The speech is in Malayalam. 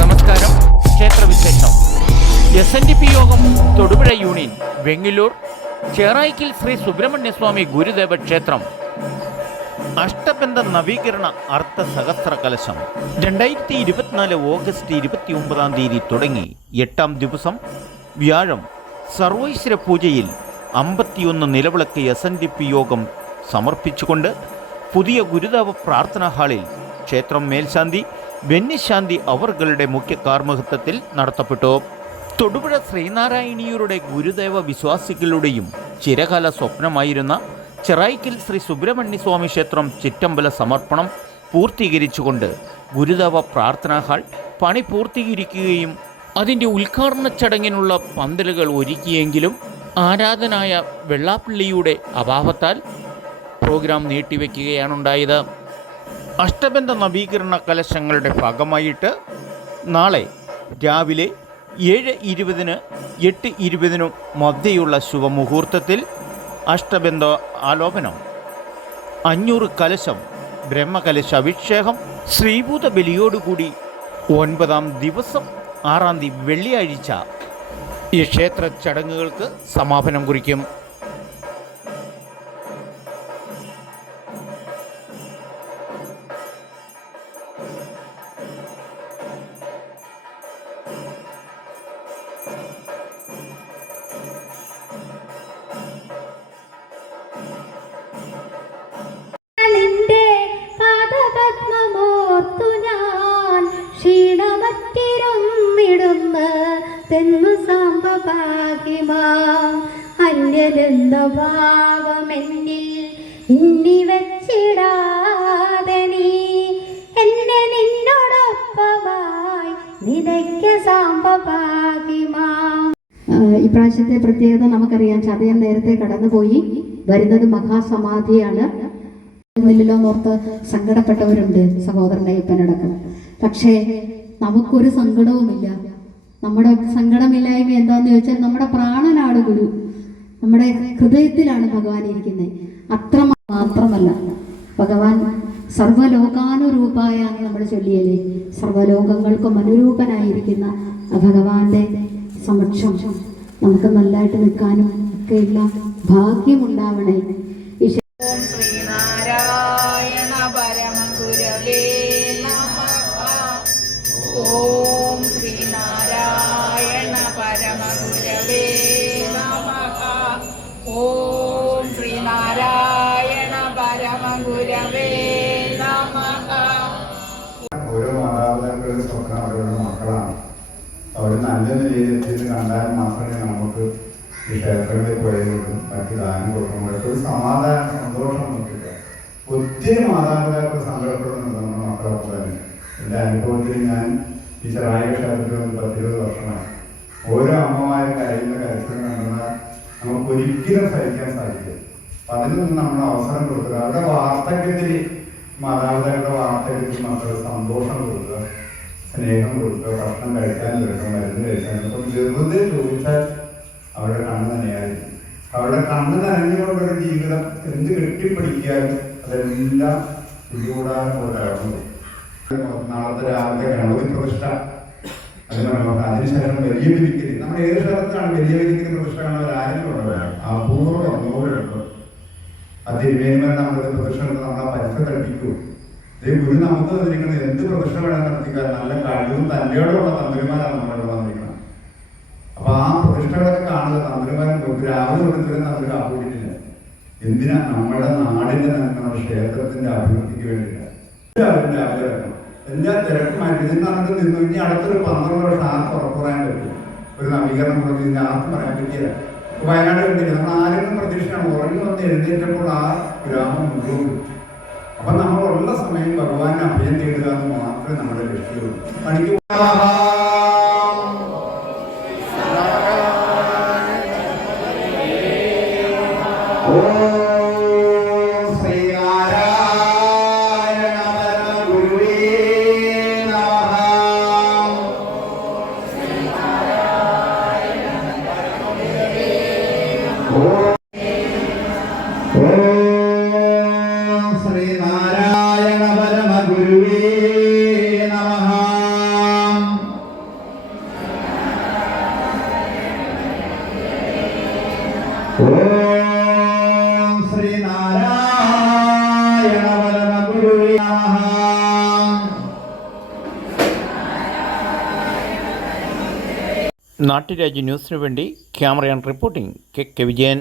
നമസ്കാരം. ക്ഷേത്രവിശേഷം. SNDP യോഗം തൊടുപുഴ യൂണിയൻ വെങ്ങിലൂർ ചേറായിക്കിൽ ശ്രീ സുബ്രഹ്മണ്യസ്വാമി ഗുരുദേവ ക്ഷേത്രം അഷ്ടബന്ധ നവീകരണ അർത്ഥ സഹസ്ര കലശം 2024 ഓഗസ്റ്റ് 29 തുടങ്ങി 8-ാം ദിവസം വ്യാഴം സർവൈശ്വര പൂജയിൽ 51 നിലവിളക്ക് SNDP യോഗം സമർപ്പിച്ചുകൊണ്ട് പുതിയ ഗുരുദേവ പ്രാർത്ഥനാ ഹാളിൽ ക്ഷേത്രം മേൽശാന്തി ബെന്നിശാന്തി അവറുകളുടെ മുഖ്യ കാർമ്മികത്വത്തിൽ നടത്തപ്പെട്ടു. തൊടുപുഴ ശ്രീനാരായണീയരുടെ ഗുരുദേവ വിശ്വാസികളുടെയും ചിരകാല സ്വപ്നമായിരുന്ന ചെറായിക്കിൽ ശ്രീ സുബ്രഹ്മണ്യസ്വാമി ക്ഷേത്രം ചിറ്റമ്പല സമർപ്പണം പൂർത്തീകരിച്ചുകൊണ്ട് ഗുരുദേവ പ്രാർത്ഥനാ ഹാൾ പണി പൂർത്തീകരിക്കുകയും അതിൻ്റെ ഉദ്ഘാടന ചടങ്ങിനുള്ള പന്തലുകൾ ഒരുക്കിയെങ്കിലും ആരാധനായ വെള്ളാപ്പള്ളിയുടെ അഭാവത്താൽ പ്രോഗ്രാം നീട്ടിവെക്കുകയാണുണ്ടായത്. അഷ്ടബന്ധ നവീകരണ കലശങ്ങളുടെ ഭാഗമായിട്ട് നാളെ രാവിലെ 7:20-ന് 8:20-നും മധ്യയുള്ള ശുഭമുഹൂർത്തത്തിൽ അഷ്ടബന്ധ ആലോപനം, 500 കലശം, ബ്രഹ്മകലശ അഭിഷേകം, ശ്രീഭൂത ബലിയോടുകൂടി 9-ാം ദിവസം 6-ാം തീയതി വെള്ളിയാഴ്ച ഈ ക്ഷേത്ര ചടങ്ങുകൾക്ക് സമാപനം കുറിക്കും. അന്യരെന്ന ഭാവമെന്നിൽ ഇന്നി വെച്ചിടാതെ നീ എന്നെ നിന്നോടൊപ്പമായി നിനയ്ക്ക സാമ്പഭാഗ്യമാ. ഇപ്രാവശ്യത്തെ പ്രത്യേകത നമുക്കറിയാം. ചതയം നേരത്തെ കടന്നുപോയി. വരുന്നത് മഹാസമാധിയാണ്. ോർത്ത് സങ്കടപ്പെട്ടവരുണ്ട്, സഹോദരൻ അയ്യപ്പനടക്കം. പക്ഷേ നമുക്കൊരു സങ്കടവുമില്ല. നമ്മുടെ സങ്കടമില്ലായ്മ എന്താന്ന് ചോദിച്ചാൽ നമ്മുടെ പ്രാണനാണ് ഗുരു, നമ്മുടെ ഹൃദയത്തിലാണ് ഭഗവാൻ ഇരിക്കുന്നത്. അത്ര മാത്രമല്ല, ഭഗവാൻ സർവ്വലോകാനുരൂപായ എന്ന് നമ്മൾ ചൊല്ലിയല്ലേ, സർവ്വലോകങ്ങൾക്കും അനുരൂപനായിരിക്കുന്ന ഭഗവാന്റെ സമക്ഷം നമുക്ക് നല്ലതായിട്ട് നിൽക്കാനും ഒക്കെയുള്ള ഭാഗ്യമുണ്ടാവണേ. ശ്രീനാരായണ പരമഗുരവേ നമഃ. ഓം ശ്രീനാരായണ പരമഗുരവേ നമഃ. ഓം ശ്രീനാരായണ പരമഗുരവേ നമഃ. ഓരോ മാതാപിതാക്കളുടെ സ്വപ്നം അവരുടെ മക്കളാണ്. അവർ നല്ല നിലയിലെത്തിയത് കണ്ടാൽ മാത്രമേ നമുക്ക് ഈ ക്ഷേത്രങ്ങളിൽ പോയതുകൊണ്ടും മറ്റു ദാനം കൊടുക്കുമ്പോഴൊക്കെ ഒരു സമാധാനം, സന്തോഷം നോക്കില്ല. ഒത്തിരി മാതാപിതാക്കൾ സങ്കടപ്പെടുന്നുണ്ട് നമ്മുടെ മക്കളെ തന്നെ. എൻ്റെ അനുഭവത്തിൽ ഞാൻ ഈ ചെറായ ക്ഷേത്രത്തിൽ 10-20 വർഷമായി. ഓരോ അമ്മമാരും കരയുന്ന കരച്ചിൽ കണ്ടെന്നാൽ നമുക്ക് ഒരിക്കലും സഹിക്കാൻ സാധിക്കില്ല. അപ്പം അതിൽ നിന്ന് നമ്മൾ അവസരം കൊടുക്കുക, അവരുടെ വാർദ്ധക്യത്തിൽ, മാതാപിതാക്കളുടെ വാർദ്ധക്യത്തിൽ മക്കൾ സന്തോഷം കൊടുക്കുക, സ്നേഹം കൊടുക്കുക, ഭക്ഷണം കഴിക്കാൻ കൊടുക്കുക, മരുന്ന് കഴിക്കാൻ. അപ്പം വെറുതെ ചോദിച്ചാൽ അവരുടെ കണ്ണ് നനയായിരിക്കും. അവരുടെ കണ്ണ് നനഞ്ഞുകൊണ്ടൊരു ജീവിതം എന്ത് കെട്ടിപ്പിടിക്കാനും അതെല്ലാം പിടികൂടാനുള്ള കഴിവുണ്ട്. നാളത്തെ രാവിലെ ഗണപതി പ്രതിഷ്ഠ, അതിനുശേഷം വലിയ വിരിക്കല്. നമ്മൾ ഏത് ക്ഷേത്രത്തിലാണ് വലിയ വിരിക്കല് പ്രതിഷ്ഠ കാണുന്നവർ ആരെങ്കിലും ഉള്ളവരാണ്, അപൂർവം ഒന്നുകൂടെയുണ്ട്. ആ തിരുവേനിമേൽ നമ്മളിത് പ്രതിഷ്ഠ നമ്മളെ പരിസരം കൽപ്പിക്കൂ. ഇതേ ഗുരു നമുക്ക് തന്നിരിക്കുന്നത് എന്ത് പ്രതിഷ്ഠ വേണം നടത്തിക്കാൻ നല്ല കഴിവും തൻ്റെയോടുള്ള തന്ത്രിമാരാണ് നമ്മളോട് വന്നിരിക്കുന്നത്. അപ്പൊ ആ പ്രതിഷ്ഠകളൊക്കെ കാണുക തന്ത്രിമാരും രാവിലെ കൊടുത്തിരുന്ന അവർ കാപ്പൂട്ടിട്ടില്ല. എന്തിനാ? നമ്മുടെ നാടിന്റെ നമ്മുടെ ക്ഷേത്രത്തിന്റെ അഭിവൃദ്ധിക്ക് വേണ്ടിയില്ല. എല്ലാവരും രാവിലെ വെക്കണം. എല്ലാ തിരക്ക് മാറ്റി ഇതിന് നമുക്ക് നിന്നു. ഇനി അടുത്തൊരു 12 വർഷം ആർക്കും ഉറപ്പ് പറയാൻ പറ്റില്ല. ഒരു നവീകരണം കൊടുത്ത് ഇതിന് ആർക്കും പറയാൻ പറ്റില്ല. വയനാട് കണ്ടില്ല, നമ്മൾ ആരെങ്കിലും പ്രതീക്ഷയാണ്. ഉറങ്ങി വന്ന് എഴുന്നേറ്റപ്പോൾ ആ ഗ്രാമം മുഴുവൻ. അപ്പൊ നമ്മളുള്ള സമയം ഭഗവാനെ അഭയം തേടുക എന്ന് മാത്രമേ നമ്മുടെ ലക്ഷ്യമുള്ളൂ. പണിക്ക് ശ്രീനാരായണ പരമഗുരുവേ നമഃ. ഓം ശ്രീനാരായണ പരമഗുരുവേ നമഃ. നാട്ടുരാജ്യ ന്യൂസിനു വേണ്ടി camera and reporting K Vijayan.